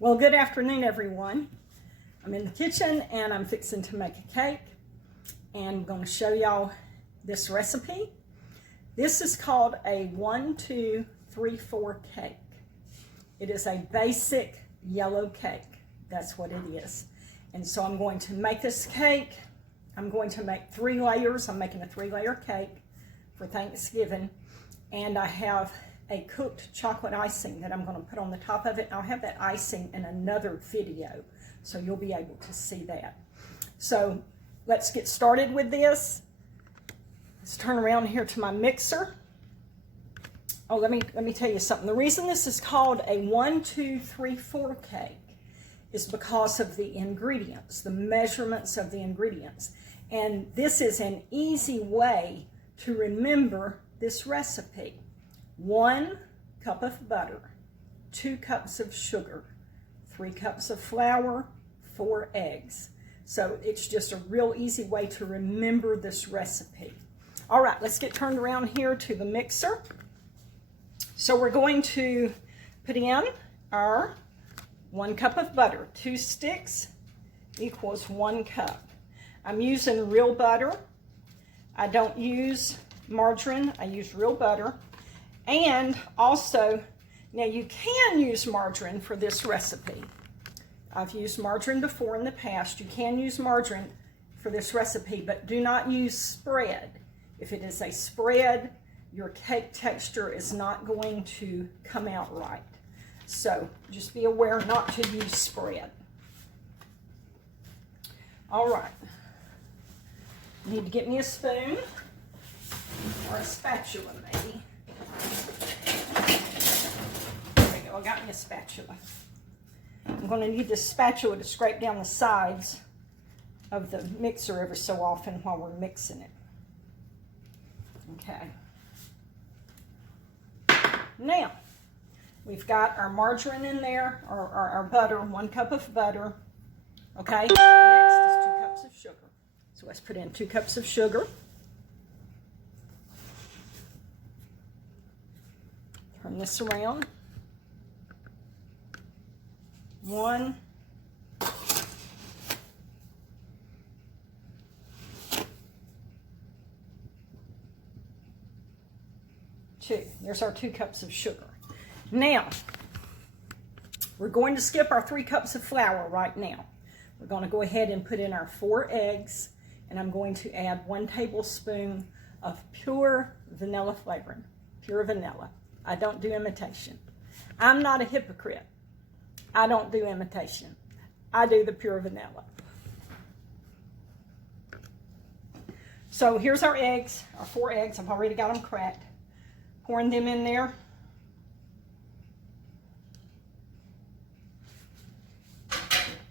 Well, good afternoon, everyone. I'm in the kitchen and I'm fixing to make a cake, and I'm going to show y'all this recipe. This is called a 1, 2, 3, 4 cake. It is a basic yellow cake. That's what it is. And so I'm going to make this cake. I'm going to make 3 layers. I'm making a 3-layer cake for Thanksgiving, and I have a cooked chocolate icing that I'm going to put on the top of it. I'll have that icing in another video, so you'll be able to see that. So let's get started with this. Let's turn around here to my mixer. Oh, let me tell you something. The reason this is called a 1, 2, 3, 4 cake is because of the ingredients, the measurements of the ingredients. And this is an easy way to remember this recipe. 1 cup of butter, 2 cups of sugar, 3 cups of flour, 4 eggs. So it's just a real easy way to remember this recipe. All right, let's get turned around here to the mixer. So we're going to put in our 1 cup of butter. 2 sticks equals 1 cup. I'm using real butter. I don't use margarine, I use real butter. And also, now you can use margarine for this recipe. I've used margarine before in the past. You can use margarine for this recipe, but do not use spread. If it is a spread, your cake texture is not going to come out right. So just be aware not to use spread. All right. I need to get me a spoon or a spatula maybe. There we go, I got me a spatula. I'm going to need this spatula to scrape down the sides of the mixer every so often while we're mixing it. Okay. Now, we've got our margarine in there, or our butter, 1 cup of butter. Okay, next is 2 cups of sugar. So let's put in 2 cups of sugar. Turn this around. 1. 2. There's our 2 cups of sugar. Now, we're going to skip our 3 cups of flour right now. We're going to go ahead and put in our 4 eggs, and I'm going to add 1 tablespoon of pure vanilla flavoring. Pure vanilla. I don't do imitation. I'm not a hypocrite. I don't do imitation. I do the pure vanilla. So here's our eggs, our 4 eggs. I've already got them cracked. Pouring them in there.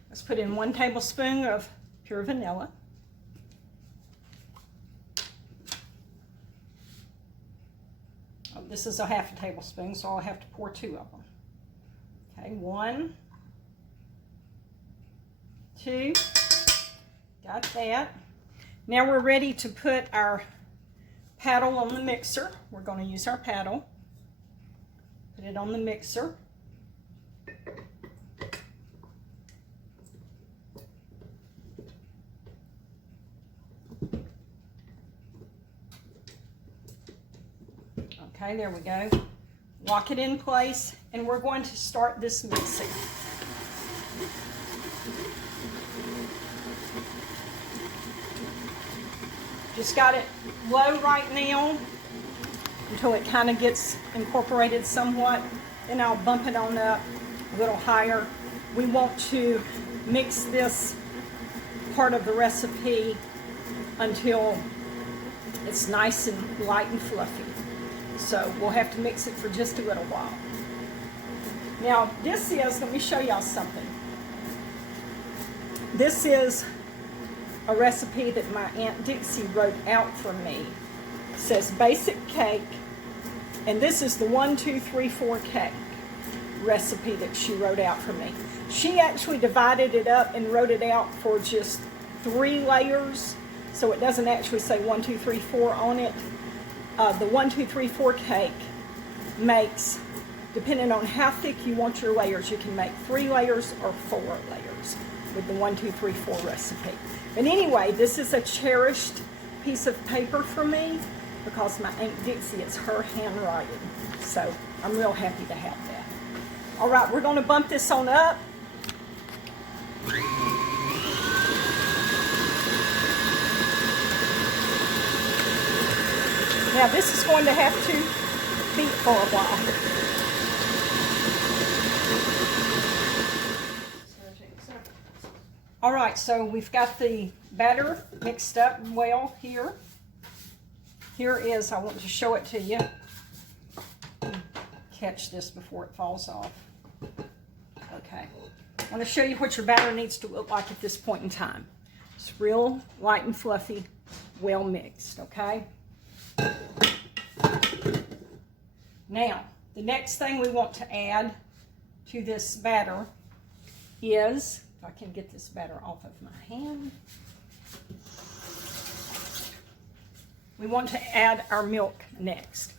Let's put in 1 tablespoon of pure vanilla. Oh, this is a ½ tablespoon, so I'll have to pour 2 of them. Okay, 1, 2, got that. Now we're ready to put our paddle on the mixer. We're going to use our paddle. Put it on the mixer. Okay, there we go. Lock it in place, and we're going to start this mixing. Just got it low right now until it kind of gets incorporated somewhat. Then I'll bump it on up a little higher. We want to mix this part of the recipe until it's nice and light and fluffy. So we'll have to mix it for just a little while. Now this is, let me show y'all something. This is a recipe that my Aunt Dixie wrote out for me. It says basic cake, and this is the 1, 2, 3, 4 cake recipe that she wrote out for me. She actually divided it up and wrote it out for just 3 layers, so it doesn't actually say 1, 2, 3, 4 on it. The 1, 2, 3, 4 cake makes depending on how thick you want your layers. You can make 3 layers or 4 layers with the 1, 2, 3, 4 recipe. But anyway, this is a cherished piece of paper for me because my Aunt Dixie, it's her handwriting. So I'm real happy to have that. All right, we're going to bump this on up. Now this is going to have to beat for a while. All right, so we've got the batter mixed up well here. Here is, I want to show it to you. Catch this before it falls off. Okay. I want to show you what your batter needs to look like at this point in time. It's real light and fluffy, well mixed, okay? Now, the next thing we want to add to this batter is, if I can get this batter off of my hand, we want to add our milk next.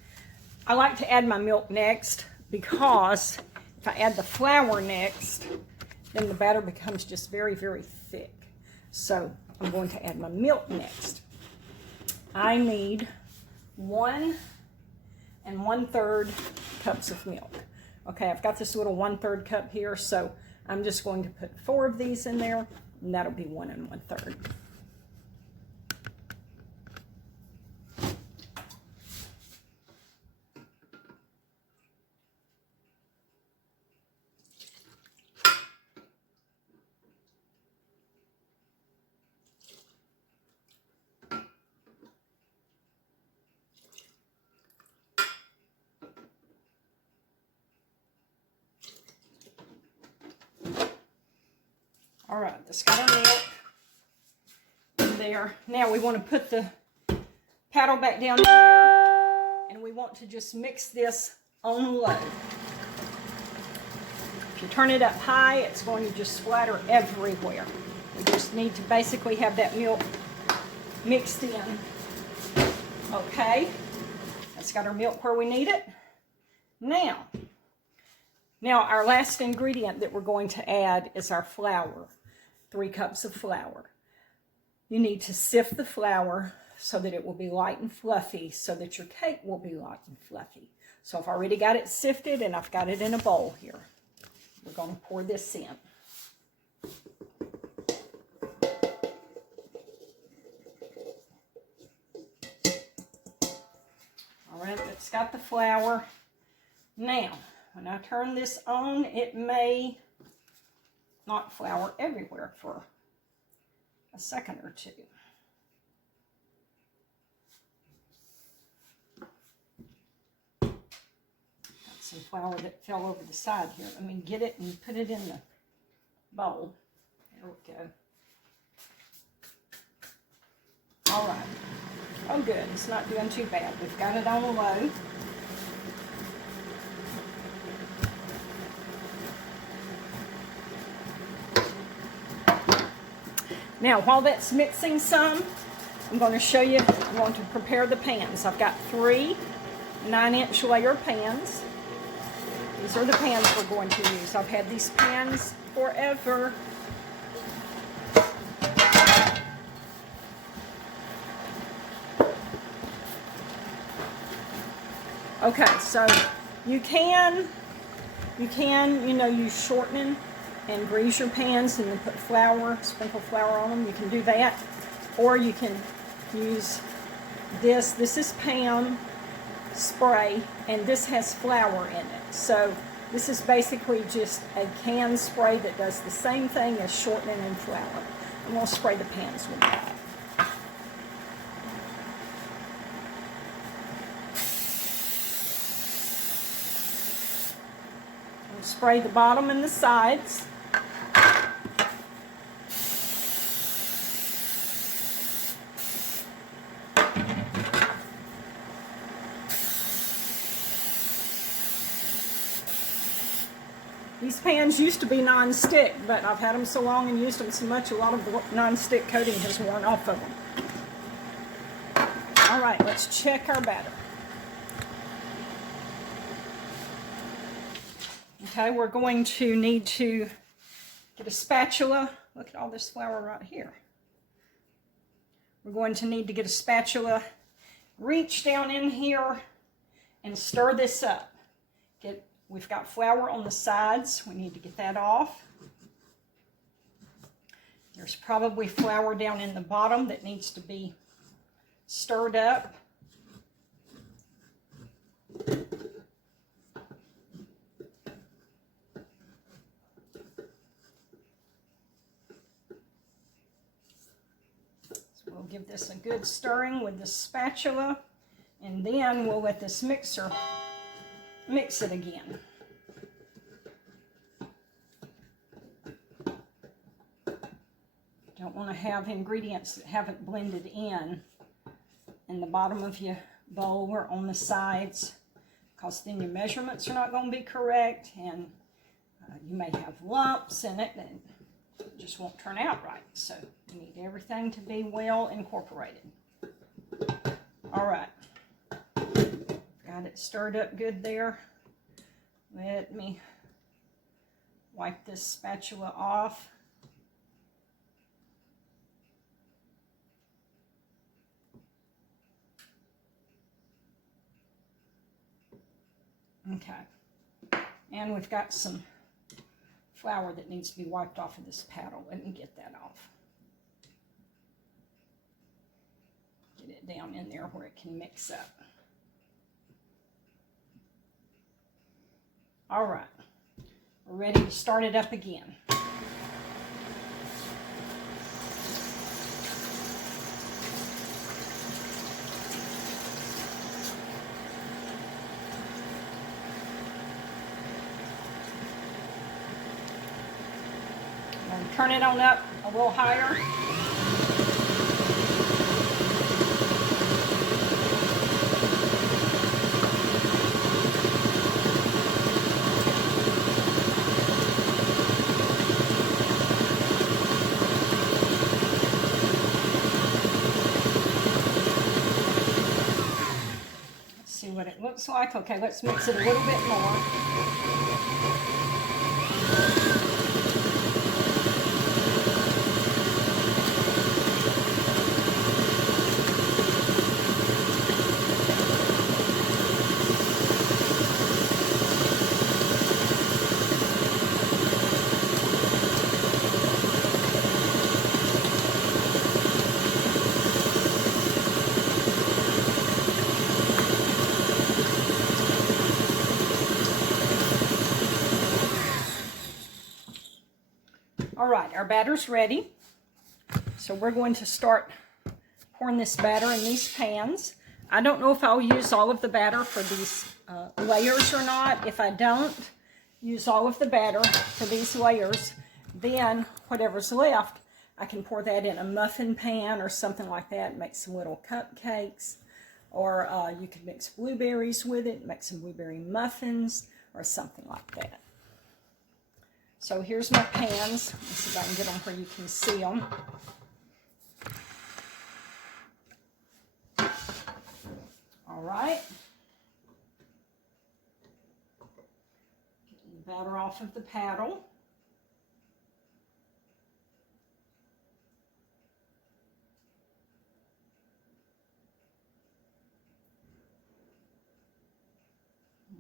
I like to add my milk next because if I add the flour next, then the batter becomes just very, very thick. So I'm going to add my milk next. I need 1 1/3 cups of milk. Okay, I've got this little 1/3 cup here, so I'm just going to put 4 of these in there, and that'll be 1 1/3. All right, let's got our milk in there. Now we want to put the paddle back down there, and we want to just mix this on low. If you turn it up high, it's going to just splatter everywhere. We just need to basically have that milk mixed in. Okay, that's got our milk where we need it. Now our last ingredient that we're going to add is our flour. 3 cups of flour. You need to sift the flour so that it will be light and fluffy, so that your cake will be light and fluffy. So I've already got it sifted and I've got it in a bowl here. We're going to pour this in. All right, it's got the flour. Now, when I turn this on, it may not flour everywhere for a second or two. Got some flour that fell over the side here. Let me get it and put it in the bowl. There we go. All right. Oh, good. It's not doing too bad. We've got it on low. Now, while that's mixing some, I'm going to show you, I'm going to prepare the pans. I've got 3 9-inch layer pans. These are the pans we're going to use. I've had these pans forever. Okay, so you can, use shortening and grease your pans and then put flour, sprinkle flour on them. You can do that. Or you can use this. This is Pam spray, and this has flour in it. So this is basically just a can spray that does the same thing as shortening and flour. I'm going to spray the pans with that. I'll spray the bottom and the sides. These pans used to be non-stick, but I've had them so long and used them so much, a lot of the non-stick coating has worn off of them. All right, let's check our batter. Okay, we're going to need to get a spatula. Look at all this flour right here. We're going to need to get a spatula, reach down in here, and stir this up. We've got flour on the sides. We need to get that off. There's probably flour down in the bottom that needs to be stirred up. So we'll give this a good stirring with the spatula, and then we'll let this mixer mix it again. Don't want to have ingredients that haven't blended in the bottom of your bowl or on the sides, because then your measurements are not going to be correct, and you may have lumps in it and it just won't turn out right. So you need everything to be well incorporated. All right. Got it stirred up good there. Let me wipe this spatula off. Okay. And we've got some flour that needs to be wiped off of this paddle. Let me get that off. Get it down in there where it can mix up. All right, we're ready to start it up again. I'm going to turn it on up a little higher. What it looks like. Okay, let's mix it a little bit more. All right, our batter's ready. So we're going to start pouring this batter in these pans. I don't know if I'll use all of the batter for these layers or not. If I don't use all of the batter for these layers, then whatever's left, I can pour that in a muffin pan or something like that, make some little cupcakes, or you could mix blueberries with it, make some blueberry muffins or something like that. So here's my pans. Let's see if I can get them where you can see them. All right. Getting the batter off of the paddle.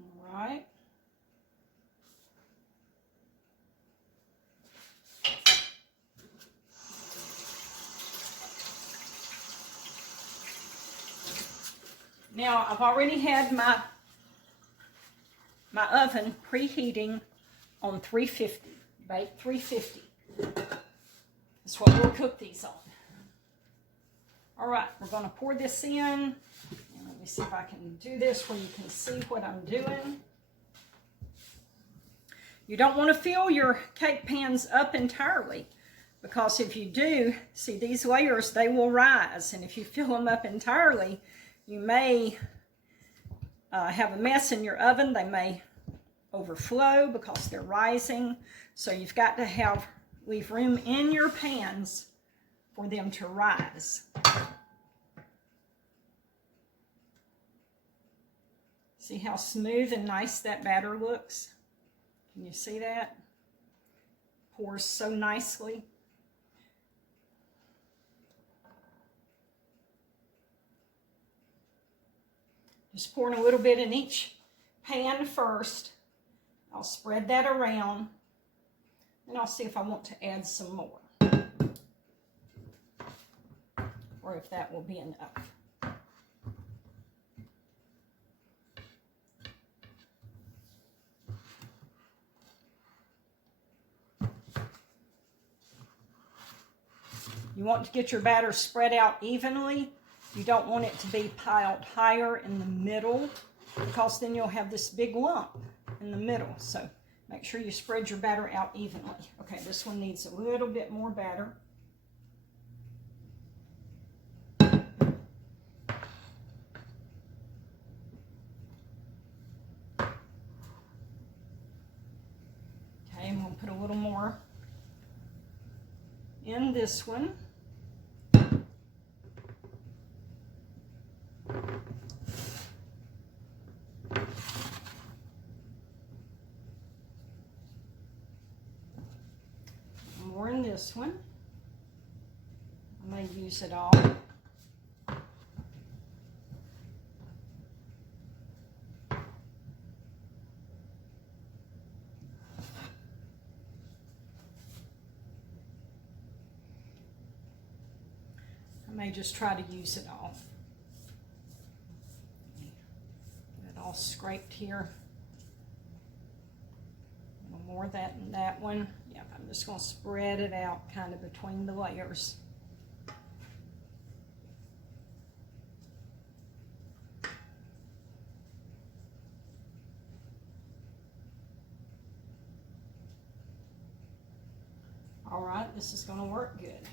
All right. Now, I've already had my oven preheating on 350, bake 350. That's what we'll cook these on. All right, we're going to pour this in. And let me see if I can do this where you can see what I'm doing. You don't want to fill your cake pans up entirely, because if you do, see these layers, they will rise. And if you fill them up entirely, you may have a mess in your oven. They may overflow because they're rising. So you've got to leave room in your pans for them to rise. See how smooth and nice that batter looks? Can you see that? Pours so nicely. Just pouring a little bit in each pan first. I'll spread that around, and I'll see if I want to add some more, or if that will be enough. You want to get your batter spread out evenly. You don't want it to be piled higher in the middle, because then you'll have this big lump in the middle. So make sure you spread your batter out evenly. Okay, this one needs a little bit more batter. Okay, I'm going to put a little more in this one. More in this one. I may use it all. I may just try to use it all. Get it all scraped here. A little more of that in that one. Yeah, I'm just going to spread it out kind of between the layers. All right, this is going to work good.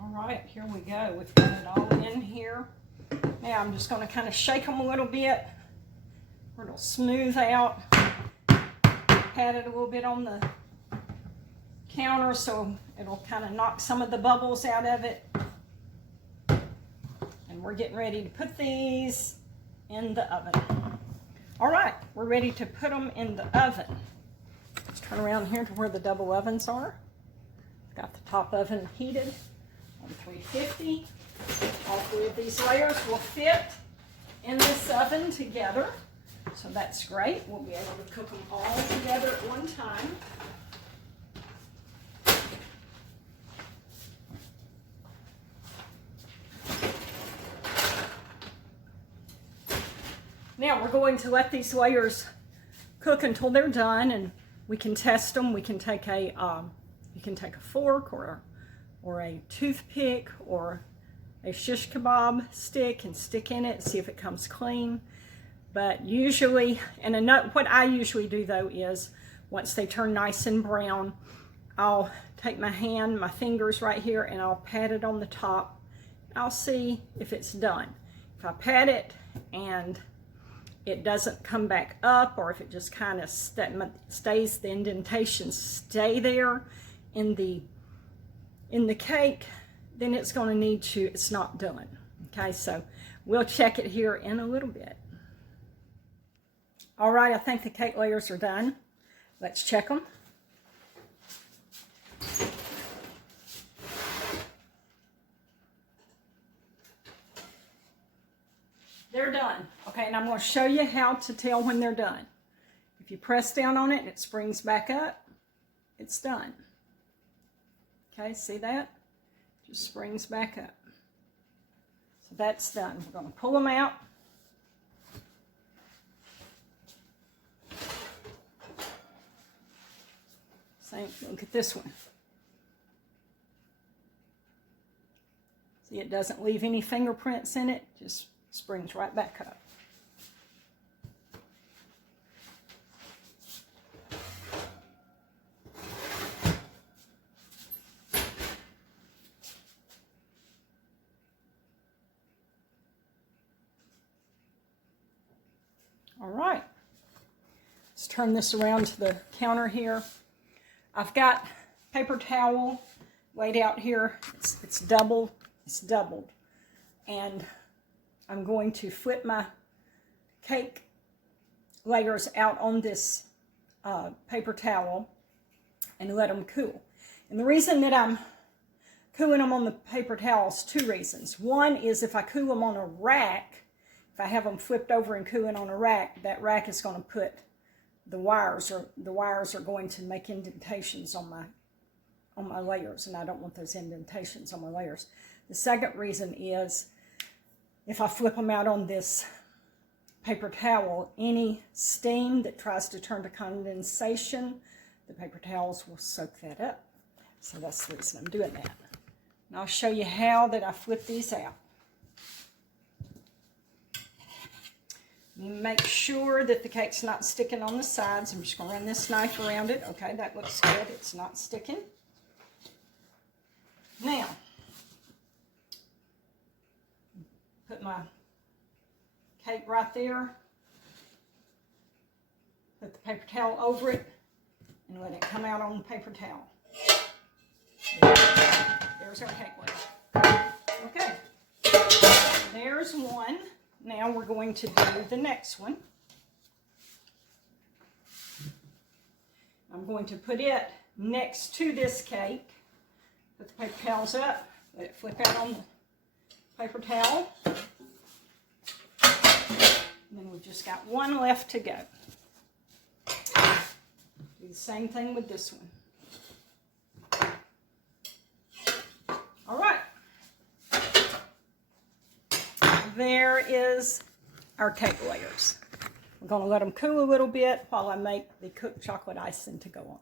All right, here we go. We've got it all in here. Now I'm just going to kind of shake them a little bit where it'll smooth out. Pat it a little bit on the counter so it'll kind of knock some of the bubbles out of it. And we're getting ready to put these in the oven. All right, we're ready to put them in the oven. Let's turn around here to where the double ovens are. Got the top oven heated on 350. All three of these layers will fit in this oven together. So that's great. We'll be able to cook them all together at one time. Now we're going to let these layers cook until they're done, and we can test them. We can take a you can take a fork or a toothpick or a shish kebab stick and stick in it, see if it comes clean. But usually, and what I usually do though is, once they turn nice and brown, I'll take my hand, my fingers right here, and I'll pat it on the top. I'll see if it's done. If I pat it and it doesn't come back up, or if it just kind of stays, the indentations stay there in the cake, then it's going to need to, it's not done. Okay, so we'll check it here in a little bit. All right, I think the cake layers are done. Let's check them. They're done. Okay, and I'm going to show you how to tell when they're done. If you press down on it and it springs back up, it's done. Okay, see that? Just springs back up. So that's done. We're going to pull them out. Same, look at this one. See, it doesn't leave any fingerprints in it, just springs right back up. All right, let's turn this around to the counter here. I've got paper towel laid out here. It's doubled. And I'm going to flip my cake layers out on this paper towel and let them cool. And the reason that I'm cooling them on the paper towels, 2 reasons. One is if I cool them on a rack, if I have them flipped over and cooling on a rack, that rack is going to put the wires, or the wires are going to make indentations on my layers, and I don't want those indentations on my layers. The second reason is if I flip them out on this paper towel, any steam that tries to turn to condensation, the paper towels will soak that up. So that's the reason I'm doing that. And I'll show you how that I flip these out. Make sure that the cake's not sticking on the sides. I'm just going to run this knife around it. Okay, that looks good. It's not sticking. Now, put my cake right there. Put the paper towel over it and let it come out on the paper towel. There's our cake layer. Okay, there's one. Now we're going to do the next one. I'm going to put it next to this cake. Put the paper towels up, let it flip out on the paper towel. And then we've just got one left to go. Do the same thing with this one. All right. There is our cake layers. We're going to let them cool a little bit while I make the cooked chocolate icing to go on.